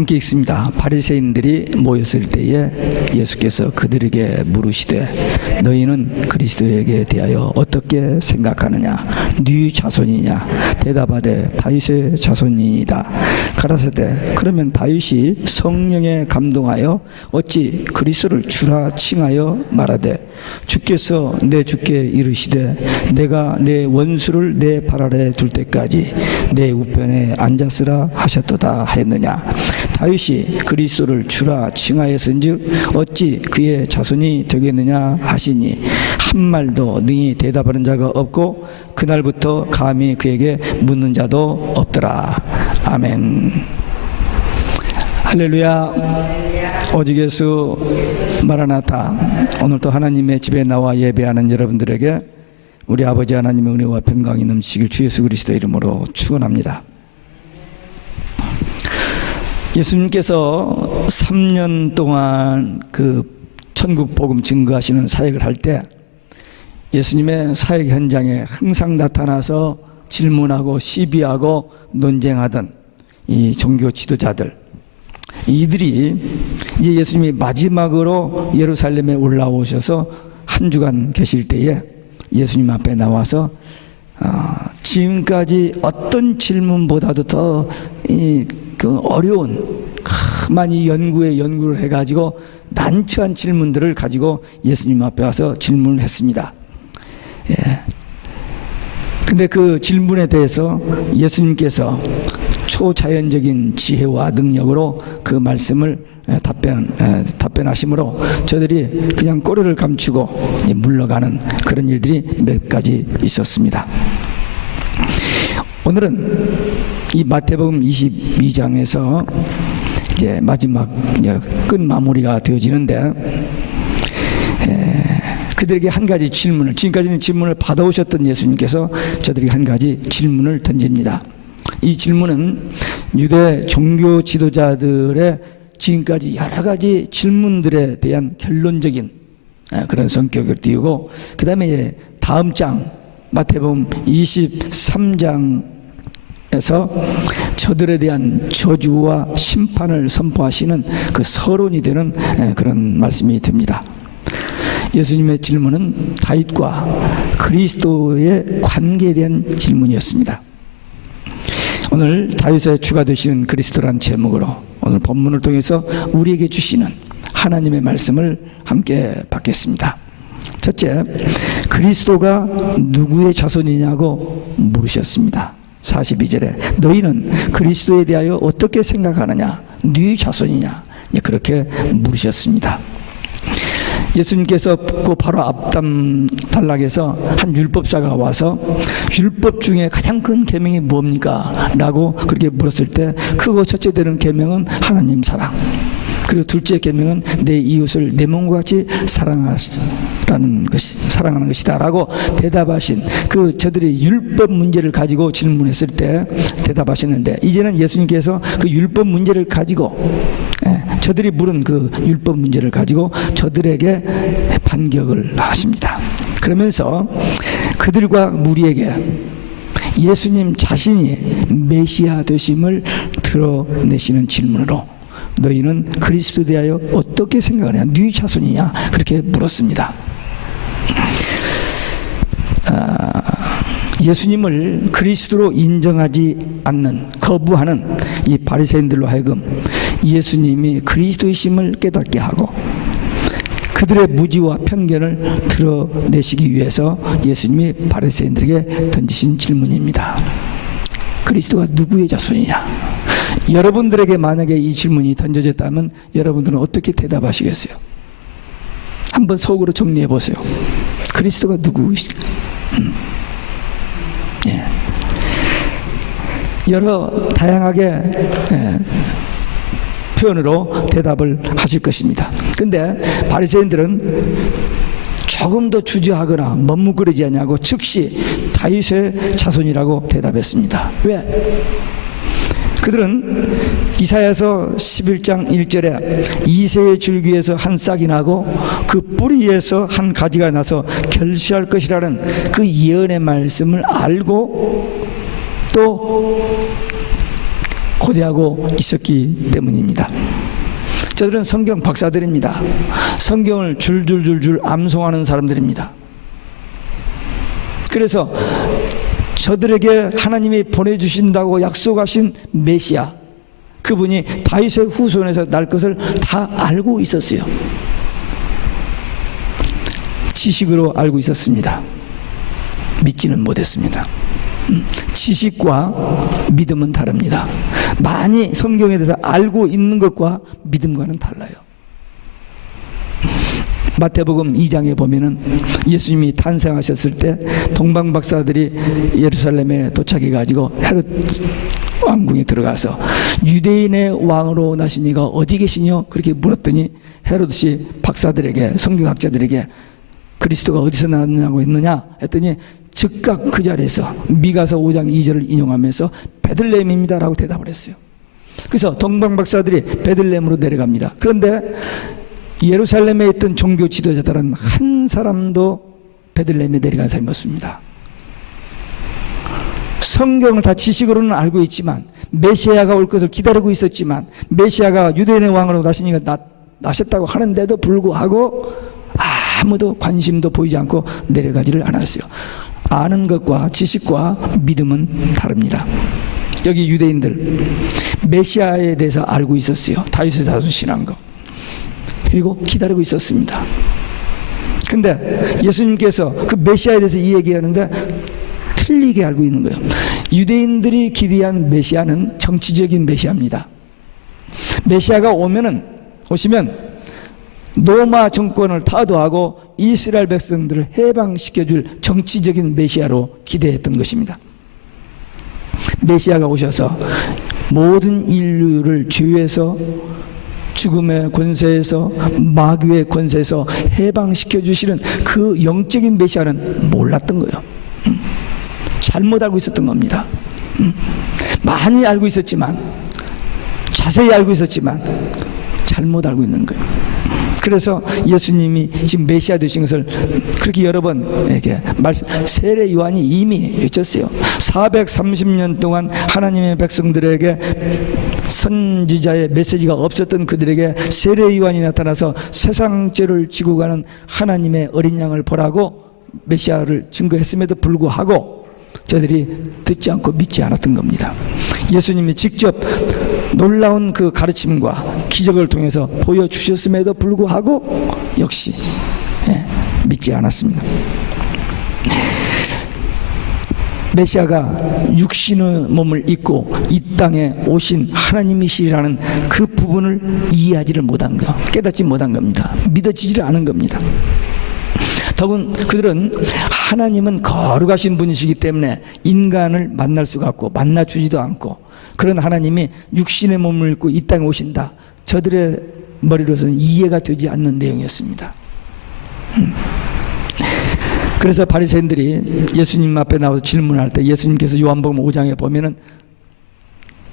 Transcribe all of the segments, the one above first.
함께 읽습니다. 바리새인들이 모였을 때에 예수께서 그들에게 물으시되 너희는 그리스도에게 대하여 어떻게 생각하느냐? 네 자손이냐? 대답하되 다윗의 자손이니이다. 가라사대 그러면 다윗이 성령에 감동하여 어찌 그리스도를 주라 칭하여 말하되 주께서 내 주께 이르시되 내가 내 원수를 내 발 아래 둘 때까지 내 우편에 앉았으라 하셨도다 했느냐? 다윗이 그리스도를 주라 칭하였은즉 어찌 그의 자손이 되겠느냐 하시니 한 말도 능히 대답하는 자가 없고 그날부터 감히 그에게 묻는 자도 없더라. 아멘. 할렐루야. 오직 예수 마라나타. 오늘도 하나님의 집에 나와 예배하는 여러분들에게 우리 아버지 하나님의 은혜와 평강이 넘치길 주 예수 그리스도 이름으로 축원합니다. 예수님께서 3년 동안 그 천국 복음 증거하시는 사역을 할 때 예수님의 사역 현장에 항상 나타나서 질문하고 시비하고 논쟁하던 이 종교 지도자들, 이들이 이제 예수님이 마지막으로 예루살렘에 올라오셔서 한 주간 계실 때에 예수님 앞에 나와서 지금까지 어떤 질문보다도 더 그 어려운 많이 연구를 해가지고 난처한 질문들을 가지고 예수님 앞에 와서 질문을 했습니다. 예. 근데 그 질문에 대해서 예수님께서 초자연적인 지혜와 능력으로 그 말씀을 답변하시므로 저들이 그냥 꼬리를 감추고 물러가는 그런 일들이 몇 가지 있었습니다. 오늘은 이 마태복음 22장에서 이제 마지막 끝 마무리가 되어지는데 그들에게 한 가지 질문을, 지금까지는 질문을 받아오셨던 예수님께서 저들에게 한 가지 질문을 던집니다. 이 질문은 유대 종교 지도자들의 지금까지 여러 가지 질문들에 대한 결론적인 그런 성격을 띄우고, 그 다음에 다음 장 마태복음 23장에서 저들에 대한 저주와 심판을 선포하시는 그 서론이 되는 그런 말씀이 됩니다. 예수님의 질문은 다윗과 그리스도의 관계에 대한 질문이었습니다. 오늘 다윗의 주가 되시는 그리스도란 제목으로 오늘 본문을 통해서 우리에게 주시는 하나님의 말씀을 함께 받겠습니다. 첫째, 그리스도가 누구의 자손이냐고 물으셨습니다. 42절에 너희는 그리스도에 대하여 어떻게 생각하느냐? 네 자손이냐? 그렇게 물으셨습니다. 예수님께서 그 바로 앞담 단락에서 한 율법사가 와서 율법 중에 가장 큰 계명이 뭡니까? 라고 그렇게 물었을 때 크고 첫째 되는 계명은 하나님 사랑, 그리고 둘째 계명은 내 이웃을 내 몸과 같이 사랑하는 것이다 라고 대답하신 그 저들이 율법 문제를 가지고 질문했을 때 대답하셨는데, 이제는 예수님께서 그 율법 문제를 가지고 저들이 물은 그 율법 문제를 가지고 저들에게 반격을 하십니다. 그러면서 그들과 무리에게 예수님 자신이 메시아 되심을 드러내시는 질문으로 너희는 그리스도에 대하여 어떻게 생각하냐? 네 자손이냐? 그렇게 물었습니다. 예수님을 그리스도로 인정하지 않는, 거부하는 이 바리새인들로 하여금 예수님이 그리스도이심을 깨닫게 하고 그들의 무지와 편견을 드러내시기 위해서 예수님이 바리새인들에게 던지신 질문입니다. 그리스도가 누구의 자손이냐? 여러분들에게 만약에 이 질문이 던져졌다면 여러분들은 어떻게 대답하시겠어요? 한번 속으로 정리해 보세요. 그리스도가 누구이실까? 예. 여러 다양하게 표현으로 대답을 하실 것입니다. 근데 바리새인들은 조금 더 주저하거나 머뭇거리지 않냐고 즉시 다윗의 자손이라고 대답했습니다. 왜? 그들은 이사야서 11장 1절에 이새의 줄기에서 한 싹이 나고 그 뿌리에서 한 가지가 나서 결실할 것이라는 그 예언의 말씀을 알고 또 고대하고 있었기 때문입니다. 저들은 성경 박사들입니다. 성경을 줄줄줄줄 암송하는 사람들입니다. 그래서 저들에게 하나님이 보내주신다고 약속하신 메시아, 그분이 다윗의 후손에서 날 것을 다 알고 있었어요. 지식으로 알고 있었습니다. 믿지는 못했습니다. 지식과 믿음은 다릅니다. 많이 성경에 대해서 알고 있는 것과 믿음과는 달라요. 마태복음 2장에 보면은 예수님이 탄생하셨을 때 동방 박사들이 예루살렘에 도착해 가지고 헤롯 왕궁에 들어가서 유대인의 왕으로 나신 이가 어디 계시뇨? 그렇게 물었더니 헤롯이 박사들에게, 성경학자들에게 그리스도가 어디서 나왔냐고 했느냐 했더니 즉각 그 자리에서 미가서 5장 2절을 인용하면서 베들레헴입니다 라고 대답을 했어요. 그래서 동방 박사들이 베들레헴으로 내려갑니다. 그런데 예루살렘에 있던 종교 지도자들은 한 사람도 베들레헴에 내려간 사람이 없습니다. 성경을 다 지식으로는 알고 있지만, 메시아가 올 것을 기다리고 있었지만, 메시아가 유대인의 왕으로 나셨다고 하는데도 불구하고 아무도 관심도 보이지 않고 내려가지를 않았어요. 아는 것과 지식과 믿음은 다릅니다. 여기 유대인들 메시아에 대해서 알고 있었어요. 다윗의 자손 신앙 거. 그리고 기다리고 있었습니다. 근데 예수님께서 그 메시아에 대해서 이 얘기하는데 틀리게 알고 있는 거예요. 유대인들이 기대한 메시아는 정치적인 메시아입니다. 메시아가 오시면 로마 정권을 타도하고 이스라엘 백성들을 해방시켜줄 정치적인 메시아로 기대했던 것입니다. 메시아가 오셔서 모든 인류를 죄에서, 죽음의 권세에서, 마귀의 권세에서 해방시켜 주시는 그 영적인 메시아는 몰랐던 거예요. 잘못 알고 있었던 겁니다. 많이 알고 있었지만, 자세히 알고 있었지만 잘못 알고 있는 거예요. 그래서 예수님이 지금 메시아 되신 것을 그렇게 여러 번 이렇게 세례 요한이 이미 외쳤어요. 430년 동안 하나님의 백성들에게 선지자의 메시지가 없었던 그들에게 세례 요한이 나타나서 세상 죄를 지고 가는 하나님의 어린 양을 보라고 메시아를 증거했음에도 불구하고 저들이 듣지 않고 믿지 않았던 겁니다. 예수님이 직접 놀라운 그 가르침과 기적을 통해서 보여주셨음에도 불구하고 역시 믿지 않았습니다. 메시아가 육신의 몸을 입고 이 땅에 오신 하나님이시라는 그 부분을 이해하지를 못한 거예요. 깨닫지 못한 겁니다. 믿어지지를 않은 겁니다. 더군 그들은 하나님은 거룩하신 분이시기 때문에 인간을 만날 수가 없고 만나주지도 않고, 그런 하나님이 육신의 몸을 입고 이 땅에 오신다, 저들의 머리로서는 이해가 되지 않는 내용이었습니다. 그래서 바리새인들이 예수님 앞에 나와서 질문할 때 예수님께서 요한복음 5장에 보면은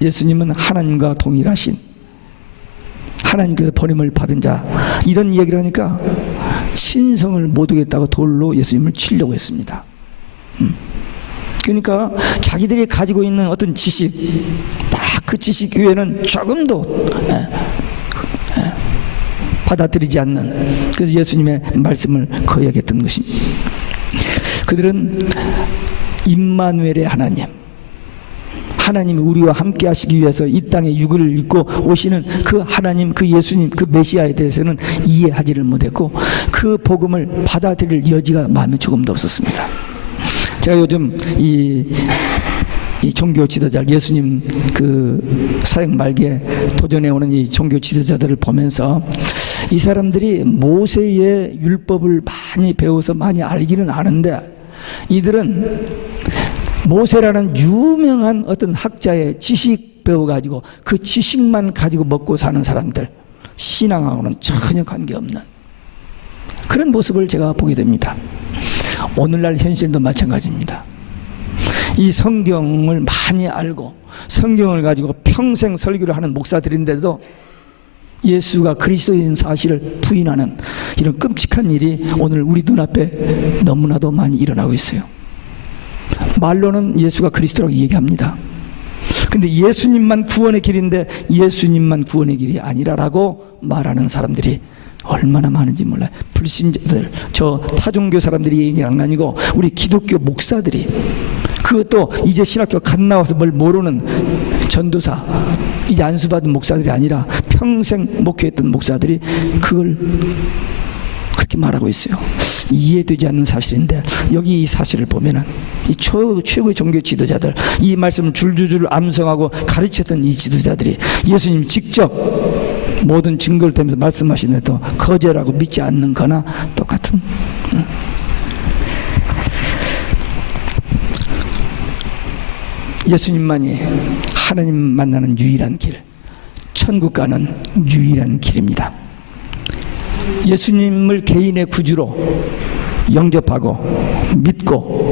예수님은 하나님과 동일하신, 하나님께서 버림을 받은 자, 이런 이야기를 하니까 신성을 못 오겠다고 돌로 예수님을 치려고 했습니다. 그러니까 자기들이 가지고 있는 어떤 지식, 딱 그 지식 외에는 조금도 받아들이지 않는, 그래서 예수님의 말씀을 거역했던 것입니다. 그들은 임마누엘의 하나님, 하나님이 우리와 함께 하시기 위해서 이 땅에 육을 입고 오시는 그 하나님, 그 예수님, 그 메시아에 대해서는 이해하지를 못했고 그 복음을 받아들일 여지가 마음에 조금도 없었습니다. 제가 요즘 이 종교 지도자, 예수님 그 사역 말기에 도전해 오는 이 종교 지도자들을 보면서 이 사람들이 모세의 율법을 많이 배워서 많이 알기는 아는데, 이들은 모세라는 유명한 어떤 학자의 지식 배워가지고 그 지식만 가지고 먹고 사는 사람들, 신앙하고는 전혀 관계없는 그런 모습을 제가 보게 됩니다. 오늘날 현실도 마찬가지입니다. 이 성경을 많이 알고 성경을 가지고 평생 설교를 하는 목사들인데도 예수가 그리스도인 사실을 부인하는 이런 끔찍한 일이 오늘 우리 눈앞에 너무나도 많이 일어나고 있어요. 말로는 예수가 그리스도라고 얘기합니다. 근데 예수님만 구원의 길인데 예수님만 구원의 길이 아니라라고 말하는 사람들이 얼마나 많은지 몰라요. 불신자들, 저 타종교 사람들이 얘기하는 게 아니고 우리 기독교 목사들이, 그것도 이제 신학교 갓 나와서 뭘 모르는 전도사, 이제 안수받은 목사들이 아니라 평생 목회했던 목사들이 그걸 그렇게 말하고 있어요. 이해되지 않는 사실인데, 여기 이 사실을 보면은 이 최고의 종교 지도자들, 이 말씀을 줄줄줄 암송하고 가르쳤던 이 지도자들이 예수님 직접 모든 증거를 대면서 말씀하시는데도 거절하고 믿지 않는 거나 똑같은. 예수님만이 하나님 만나는 유일한 길, 천국 가는 유일한 길입니다. 예수님을 개인의 구주로 영접하고 믿고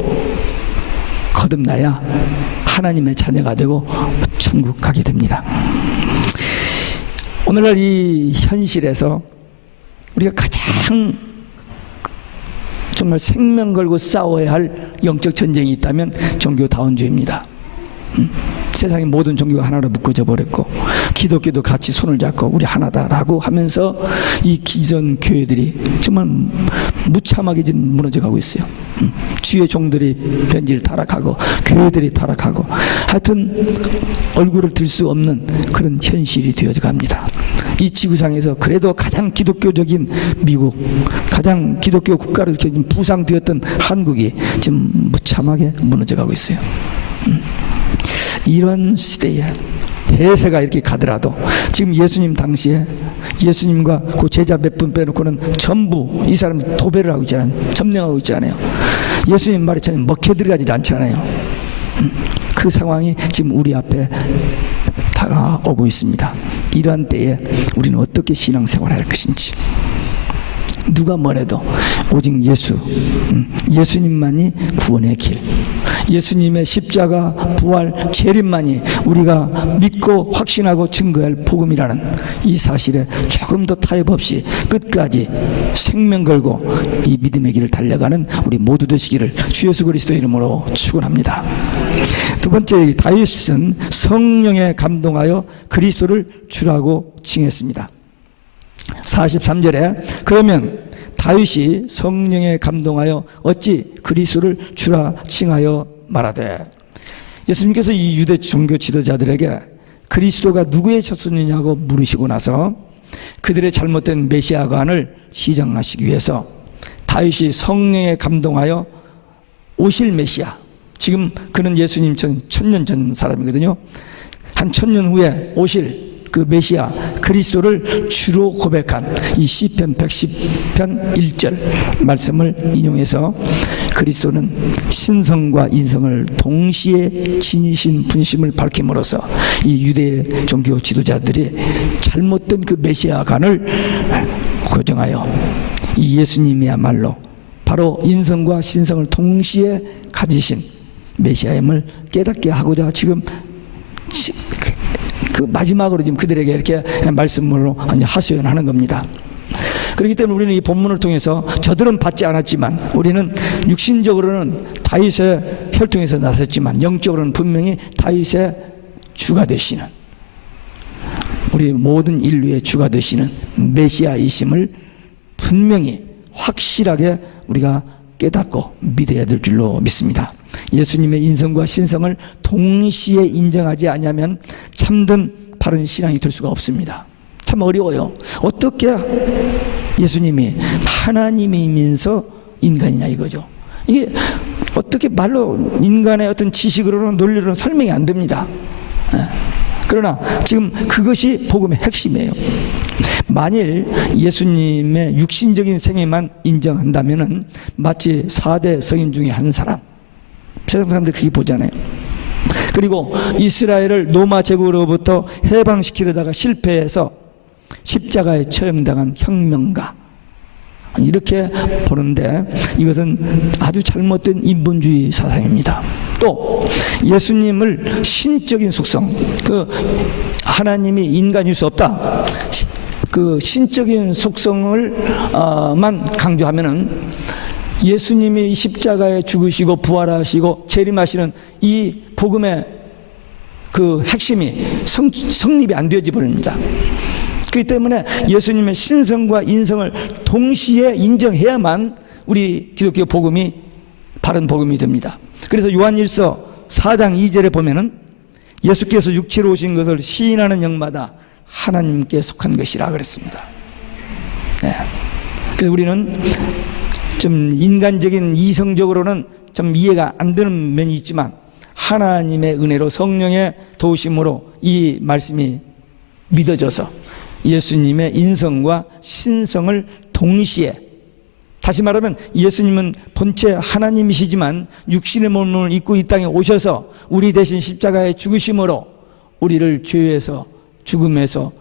거듭나야 하나님의 자녀가 되고 천국 가게 됩니다. 오늘날 이 현실에서 우리가 가장 정말 생명 걸고 싸워야 할 영적 전쟁이 있다면 종교다원주의입니다. 세상의 모든 종교가 하나로 묶어져 버렸고, 기독교도 같이 손을 잡고 우리 하나다라고 하면서 이 기존 교회들이 정말 무참하게 지금 무너져 가고 있어요. 주의 종들이 변질 타락하고 교회들이 타락하고, 하여튼 얼굴을 들 수 없는 그런 현실이 되어져 갑니다. 이 지구상에서 그래도 가장 기독교적인 미국, 가장 기독교 국가로 이렇게 부상되었던 한국이 지금 무참하게 무너져 가고 있어요. 이런 시대에 대세가 이렇게 가더라도 지금 예수님 당시에 예수님과 그 제자 몇 분 빼놓고는 전부 이 사람이 도배를 하고 있잖아요. 점령하고 있잖아요. 예수님 말이 전혀 먹혀 들어가지 않잖아요. 그 상황이 지금 우리 앞에 다가오고 있습니다. 이러한 때에 우리는 어떻게 신앙생활을 할 것인지, 누가 뭐래도 오직 예수님만이 구원의 길, 예수님의 십자가 부활 재림만이 우리가 믿고 확신하고 증거할 복음이라는 이 사실에 조금 더 타협 없이 끝까지 생명 걸고 이 믿음의 길을 달려가는 우리 모두 되시기를 주 예수 그리스도 이름으로 축원합니다. 두 번째, 다윗은 성령에 감동하여 그리스도를 주라고 칭했습니다. 43절에 그러면 다윗이 성령에 감동하여 어찌 그리스도를 주라 칭하여 말하되, 예수님께서 이 유대 종교 지도자들에게 그리스도가 누구의 자손이냐고 물으시고 나서 그들의 잘못된 메시아관을 시정하시기 위해서 다윗이 성령에 감동하여 오실 메시아, 지금 그는 예수님 1000년 전 사람이거든요. 한 1000년 후에 오실 그 메시아 그리스도를 주로 고백한 이 시편 110편 1절 말씀을 인용해서 그리스도는 신성과 인성을 동시에 지니신 분심을 밝힘으로써 이 유대 종교 지도자들이 잘못된 그 메시아관을 고정하여 이 예수님이야말로 바로 인성과 신성을 동시에 가지신 메시아임을 깨닫게 하고자 지금 그 마지막으로 지금 그들에게 이렇게 말씀으로 하소연하는 겁니다. 그렇기 때문에 우리는 이 본문을 통해서 저들은 받지 않았지만 우리는 육신적으로는 다윗의 혈통에서 나섰지만 영적으로는 분명히 다윗의 주가 되시는, 우리 모든 인류의 주가 되시는 메시아이심을 분명히 확실하게 우리가 깨닫고 믿어야 될 줄로 믿습니다. 예수님의 인성과 신성을 동시에 인정하지 않으면 참된 바른 신앙이 될 수가 없습니다. 참 어려워요. 어떻게 예수님이 하나님이면서 인간이냐 이거죠. 이게 어떻게 말로 인간의 어떤 지식으로는 논리로는 설명이 안 됩니다. 그러나 지금 그것이 복음의 핵심이에요. 만일 예수님의 육신적인 생애만 인정한다면은 마치 4대 성인 중에 한 사람, 세상 사람들이 그렇게 보잖아요. 그리고 이스라엘을 로마 제국으로부터 해방시키려다가 실패해서 십자가에 처형당한 혁명가, 이렇게 보는데 이것은 아주 잘못된 인본주의 사상입니다. 또 예수님을 신적인 속성, 그 하나님이 인간일 수 없다, 그 신적인 속성을만 강조하면은 예수님이 십자가에 죽으시고 부활하시고 재림하시는 이 복음의 그 핵심이 성립이 안 되어져 버립니다. 그렇기 때문에 예수님의 신성과 인성을 동시에 인정해야만 우리 기독교 복음이 바른 복음이 됩니다. 그래서 요한일서 4장 2절에 보면은 예수께서 육체로 오신 것을 시인하는 영마다 하나님께 속한 것이라 그랬습니다. 네. 그래서 우리는 좀 인간적인 이성적으로는 좀 이해가 안 되는 면이 있지만 하나님의 은혜로 성령의 도우심으로 이 말씀이 믿어져서 예수님의 인성과 신성을 동시에, 다시 말하면 예수님은 본체 하나님이시지만 육신의 몸을 입고 이 땅에 오셔서 우리 대신 십자가에 죽으심으로 우리를 죄에서, 죽음에서,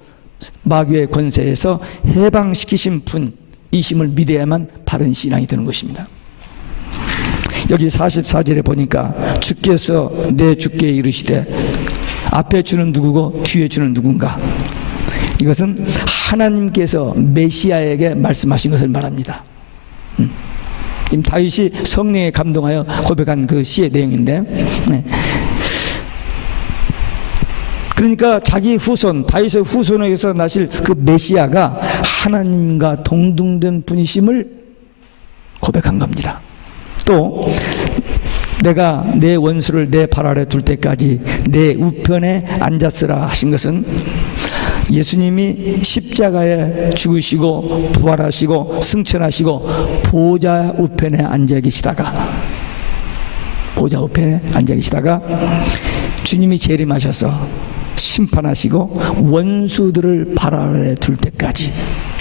마귀의 권세에서 해방시키신 분이심을 믿어야만 바른 신앙이 되는 것입니다. 여기 44절에 보니까 주께서 내 주께 이르시되, 앞에 주는 누구고 뒤에 주는 누군가. 이것은 하나님께서 메시아에게 말씀하신 것을 말합니다. 지금 다윗이 성령에 감동하여 고백한 그 시의 내용인데, 그러니까 자기 후손, 다윗의 후손에게서 나실 그 메시아가 하나님과 동등된 분이심을 고백한 겁니다. 또 내가 내 원수를 내 발 아래 둘 때까지 내 우편에 앉았으라 하신 것은 예수님이 십자가에 죽으시고 부활하시고 승천하시고 보좌 우편에 앉아 계시다가 주님이 재림하셔서 심판하시고 원수들을 발 아래 둘 때까지,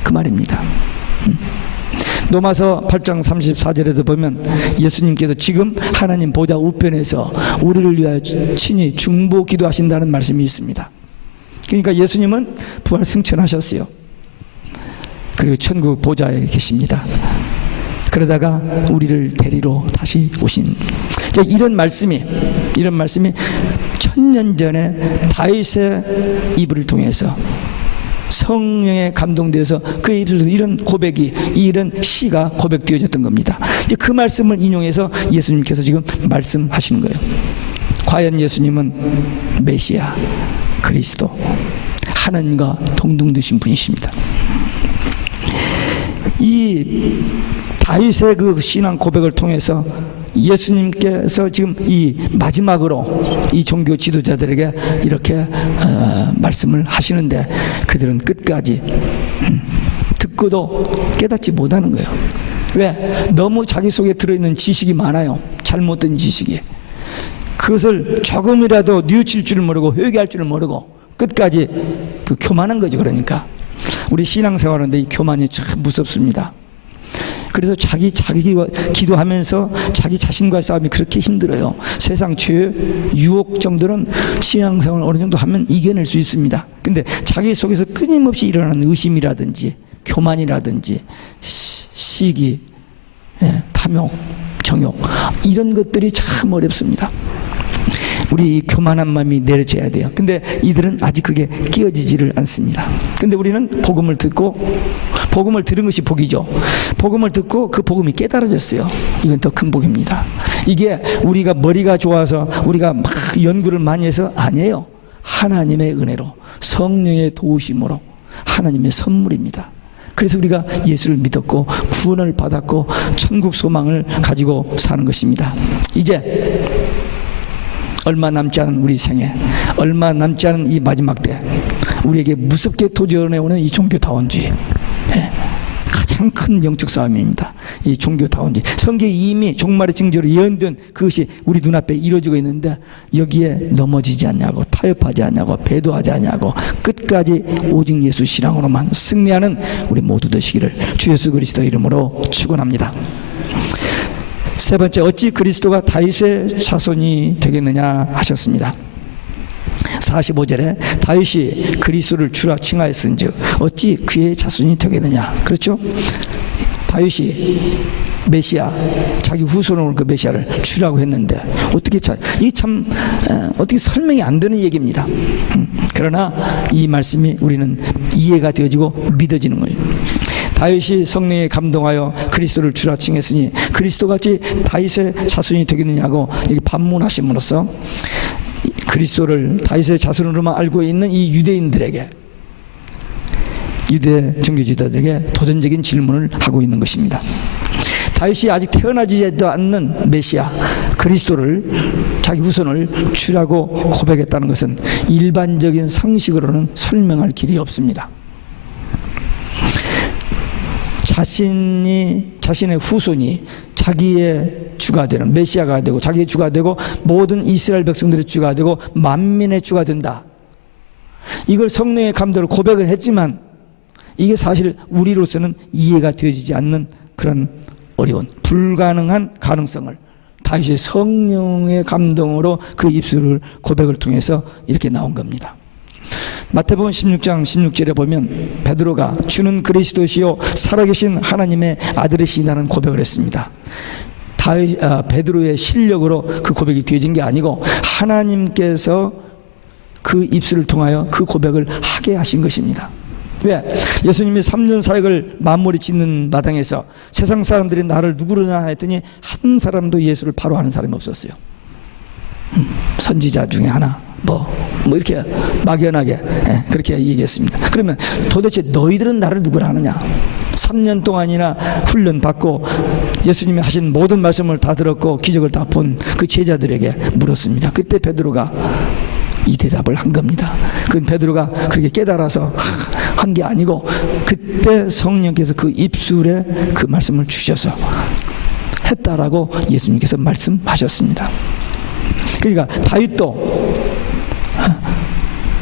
그 말입니다. 로마서 8장 34절에도 보면 예수님께서 지금 하나님 보좌 우편에서 우리를 위하여 친히 중보 기도하신다는 말씀이 있습니다. 그러니까 예수님은 부활 승천하셨어요. 그리고 천국 보좌에 계십니다. 그러다가 우리를 데리러 다시 오신, 이런 말씀이 1000년 전에 다윗의 입을 통해서 성령에 감동되어서 그의 입술에서 이런 고백이, 이런 시가 고백되어졌던 겁니다. 이제 그 말씀을 인용해서 예수님께서 지금 말씀하시는 거예요. 과연 예수님은 메시아, 그리스도, 하나님과 동등되신 분이십니다. 이 다윗의 그 신앙 고백을 통해서 예수님께서 지금 이 마지막으로 이 종교 지도자들에게 이렇게 말씀을 하시는데 그들은 끝까지 듣고도 깨닫지 못하는 거예요. 왜? 너무 자기 속에 들어있는 지식이 많아요. 잘못된 지식이. 그것을 조금이라도 뉘우칠 줄을 모르고 회개할 줄을 모르고 끝까지 그 교만한 거죠. 그러니까 우리 신앙생활하는데 이 교만이 참 무섭습니다. 그래서 자기가 기도하면서 자기 자신과의 싸움이 그렇게 힘들어요. 세상 죄, 유혹 정도는 신앙생활을 어느 정도 하면 이겨낼 수 있습니다. 근데 자기 속에서 끊임없이 일어나는 의심이라든지 교만이라든지 시기, 탐욕, 정욕, 이런 것들이 참 어렵습니다. 우리 교만한 마음이 내려져야 돼요. 근데 이들은 아직 그게 끼어지지를 않습니다. 근데 우리는 복음을 듣고, 복음을 들은 것이 복이죠. 복음을 듣고 그 복음이 깨달아졌어요. 이건 더 큰 복입니다. 이게 우리가 머리가 좋아서 우리가 막 연구를 많이 해서 아니에요. 하나님의 은혜로, 성령의 도우심으로, 하나님의 선물입니다. 그래서 우리가 예수를 믿었고 구원을 받았고 천국 소망을 가지고 사는 것입니다. 이제 얼마 남지 않은 우리 생에, 얼마 남지 않은 이 마지막 때 우리에게 무섭게 도전해오는 이 종교다원주의, 가장 큰 영적 싸움입니다. 이 종교다원주의. 성경에 이미 종말의 징조로 예언된 그것이 우리 눈앞에 이루어지고 있는데 여기에 넘어지지 않냐고, 타협하지 않냐고, 배도하지 않냐고 끝까지 오직 예수 신앙으로만 승리하는 우리 모두 되시기를 주 예수 그리스도 이름으로 축원합니다. 세 번째, 어찌 그리스도가 다윗의 자손이 되겠느냐 하셨습니다. 45절에 다윗이 그리스도를 주라 칭하였은즉 어찌 그의 자손이 되겠느냐. 그렇죠? 다윗이 메시아, 자기 후손으로 그 메시아를 주라고 했는데 어떻게 어떻게 설명이 안 되는 얘기입니다. 그러나 이 말씀이 우리는 이해가 되어지고 믿어지는 거예요. 다윗이 성령에 감동하여 그리스도를 주라 칭했으니 그리스도같이 다윗의 자손이 되겠느냐고 반문하심으로써 그리스도를 다윗의 자손으로만 알고 있는 이 유대인들에게, 유대 종교지도자들에게 도전적인 질문을 하고 있는 것입니다. 다윗이 아직 태어나지도 않는 메시아 그리스도를, 자기 후손을 주라고 고백했다는 것은 일반적인 상식으로는 설명할 길이 없습니다. 자신의 후손이 자기의 주가 되는 메시아가 되고, 자기의 주가 되고, 모든 이스라엘 백성들의 주가 되고, 만민의 주가 된다, 이걸 성령의 감동으로 고백을 했지만 이게 사실 우리로서는 이해가 되어지지 않는 그런 어려운, 불가능한 가능성을 다윗의 성령의 감동으로 그 입술을 고백을 통해서 이렇게 나온 겁니다. 마태복음 16장 16절에 보면 베드로가 주는 그리스도시요 살아계신 하나님의 아들이시다는 고백을 했습니다. 베드로의 실력으로 그 고백이 되어진 게 아니고 하나님께서 그 입술을 통하여 그 고백을 하게 하신 것입니다. 왜? 예수님이 3년 사역을 마무리 짓는 마당에서 세상 사람들이 나를 누구로냐 했더니 한 사람도 예수를 바로 아는 사람이 없었어요. 선지자 중에 하나, 뭐 이렇게 막연하게 그렇게 얘기했습니다. 그러면 도대체 너희들은 나를 누구라 하느냐? 3년 동안이나 훈련받고 예수님이 하신 모든 말씀을 다 들었고 기적을 다 본 그 제자들에게 물었습니다. 그때 베드로가 이 대답을 한 겁니다. 그건 베드로가 그렇게 깨달아서 한 게 아니고 그때 성령께서 그 입술에 그 말씀을 주셔서 했다라고 예수님께서 말씀하셨습니다. 그러니까 다윗도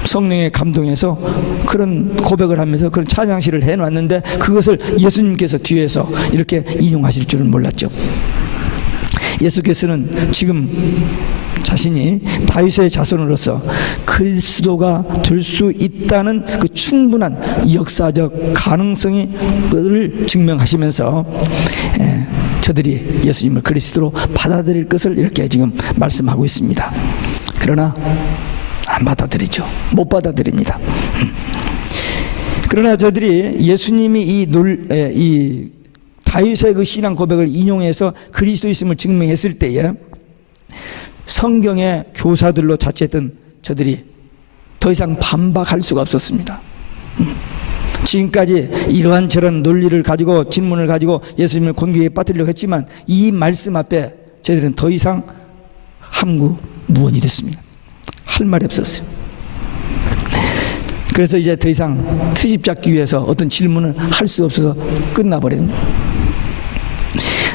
성령의 감동에서 그런 고백을 하면서 그런 찬양시를 해놨는데 그것을 예수님께서 뒤에서 이렇게 인용하실 줄은 몰랐죠. 예수께서는 지금 자신이 다윗의 자손으로서 그리스도가 될 수 있다는 그 충분한 역사적 가능성을 증명하시면서 저들이 예수님을 그리스도로 받아들일 것을 이렇게 지금 말씀하고 있습니다. 그러나 안 받아들이죠. 못 받아들입니다. 그러나 저들이 예수님이 이 다윗의 그 신앙 고백을 인용해서 그리스도있음을 증명했을 때에 성경의 교사들로 자처했던 저들이 더 이상 반박할 수가 없었습니다. 지금까지 이러한 저런 논리를 가지고 질문을 가지고 예수님을 곤경에 빠뜨리려고 했지만 이 말씀 앞에 저들은 더 이상 함구무언이 됐습니다. 할 말이 없었어요. 그래서 이제 더 이상 트집 잡기 위해서 어떤 질문을 할 수 없어서 끝나버립니다.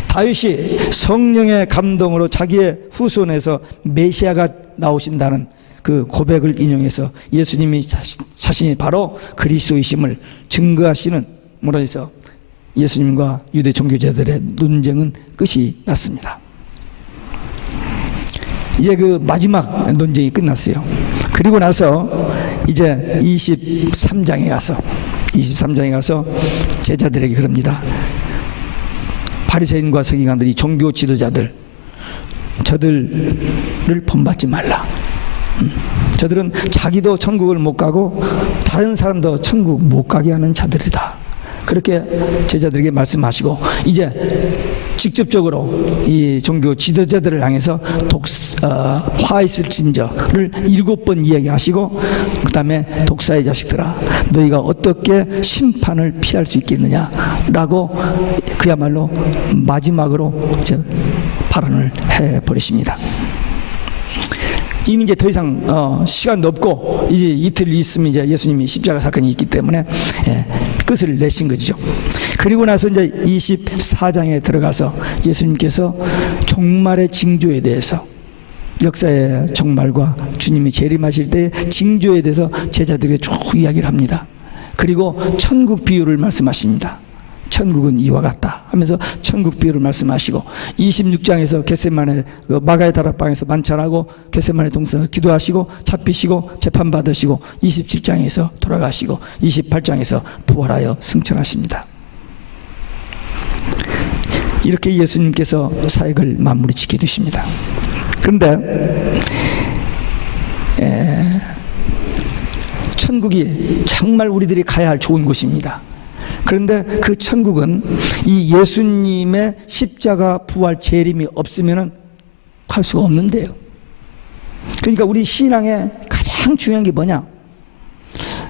다윗이 성령의 감동으로 자기의 후손에서 메시아가 나오신다는 그 고백을 인용해서 예수님이 자신이 바로 그리스도이심을 증거하시는 으로 해서 예수님과 유대 종교자들의 논쟁은 끝이 났습니다. 이제 그 마지막 논쟁이 끝났어요. 그리고 나서 이제 23장에 가서 제자들에게 그럽니다. 바리새인과 서기관들이 종교 지도자들, 저들을 본받지 말라. 저들은 자기도 천국을 못 가고 다른 사람도 천국 못 가게 하는 자들이다. 그렇게 제자들에게 말씀하시고 이제 직접적으로 이 종교 지도자들을 향해서 화 있을진저를 7번 이야기하시고 그 다음에 독사의 자식들아 너희가 어떻게 심판을 피할 수 있겠느냐라고 그야말로 마지막으로 이제 발언을 해버리십니다. 이미 이제 더 이상 시간도 없고 이제 이틀 있으면 이제 예수님이 십자가 사건이 있기 때문에 끝을 내신 거죠. 그리고 나서 이제 24장에 들어가서 예수님께서 종말의 징조에 대해서 역사의 종말과 주님이 재림하실 때의 징조에 대해서 제자들에게 쭉 이야기를 합니다. 그리고 천국 비유를 말씀하십니다. 천국은 이와 같다 하면서 천국 비유를 말씀하시고 26장에서 겟세마네 마가의 다락방에서 만찬하고 겟세마네 동산에서 기도하시고 잡히시고 재판받으시고 27장에서 돌아가시고 28장에서 부활하여 승천하십니다. 이렇게 예수님께서 사역을 마무리 짓게 되십니다. 그런데 천국이 정말 우리들이 가야 할 좋은 곳입니다. 그런데 그 천국은 이 예수님의 십자가 부활 재림이 없으면 갈 수가 없는데요. 그러니까 우리 신앙에 가장 중요한 게 뭐냐?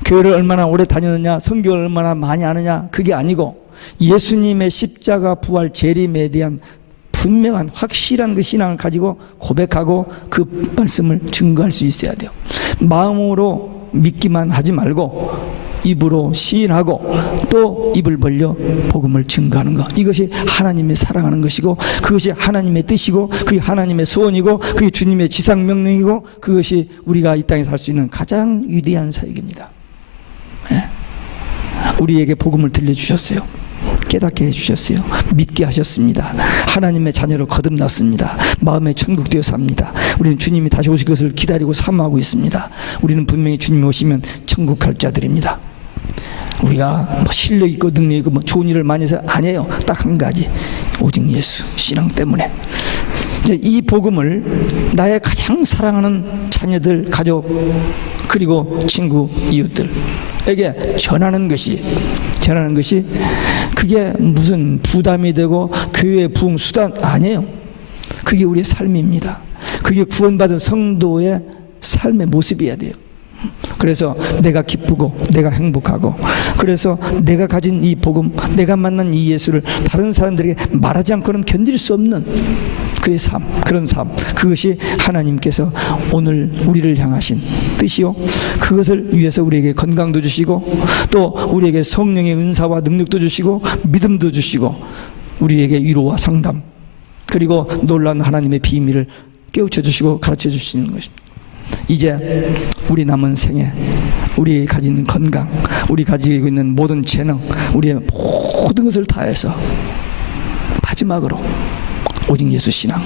교회를 얼마나 오래 다녔느냐, 성경을 얼마나 많이 아느냐, 그게 아니고 예수님의 십자가 부활 재림에 대한 분명한 확실한 그 신앙을 가지고 고백하고 그 말씀을 증거할 수 있어야 돼요. 마음으로 믿기만 하지 말고 입으로 시인하고 또 입을 벌려 복음을 증거하는 것, 이것이 하나님의 사랑하는 것이고 그것이 하나님의 뜻이고 그게 하나님의 소원이고 그게 주님의 지상명령이고 그것이 우리가 이 땅에 살 수 있는 가장 위대한 사역입니다. 우리에게 복음을 들려주셨어요. 깨닫게 해주셨어요. 믿게 하셨습니다. 하나님의 자녀로 거듭났습니다. 마음의 천국 되어 삽니다. 우리는 주님이 다시 오실 것을 기다리고 사모하고 있습니다. 우리는 분명히 주님이 오시면 천국 갈 자들입니다. 우리가 뭐 실력 있고 능력 있고 뭐 좋은 일을 많이 해서 아니에요. 딱 한 가지, 오직 예수 신앙 때문에. 이제 이 복음을 나의 가장 사랑하는 자녀들, 가족, 그리고 친구, 이웃들에게 전하는 것이 그게 무슨 부담이 되고 교회의 부흥 수단 아니에요. 그게 우리의 삶입니다. 그게 구원받은 성도의 삶의 모습이어야 돼요. 그래서 내가 기쁘고 내가 행복하고, 그래서 내가 가진 이 복음, 내가 만난 이 예수를 다른 사람들에게 말하지 않고는 견딜 수 없는 그의 삶, 그런 삶, 그것이 하나님께서 오늘 우리를 향하신 뜻이요, 그것을 위해서 우리에게 건강도 주시고 또 우리에게 성령의 은사와 능력도 주시고 믿음도 주시고 우리에게 위로와 상담, 그리고 놀라운 하나님의 비밀을 깨우쳐 주시고 가르쳐 주시는 것입니다. 이제 우리 남은 생에 우리 가지는 건강, 우리 가지고 있는 모든 재능, 우리의 모든 것을 다해서 마지막으로 오직 예수 신앙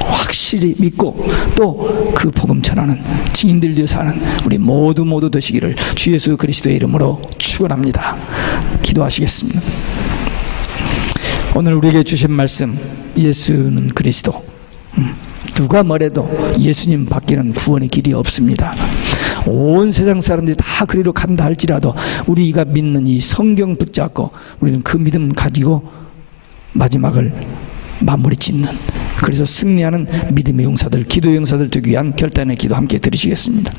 확실히 믿고 또 그 복음 전하는 증인들 되어 사는 우리 모두 되시기를 주 예수 그리스도의 이름으로 축원합니다. 기도하시겠습니다. 오늘 우리에게 주신 말씀, 예수는 그리스도. 누가 뭐래도 예수님 밖에는 구원의 길이 없습니다. 온 세상 사람들이 다 그리로 간다 할지라도 우리가 믿는 이 성경 붙잡고 우리는 그 믿음 가지고 마지막을 마무리 짓는, 그래서 승리하는 믿음의 용사들, 기도의 용사들 되기 위한 결단의 기도 함께 드리시겠습니다.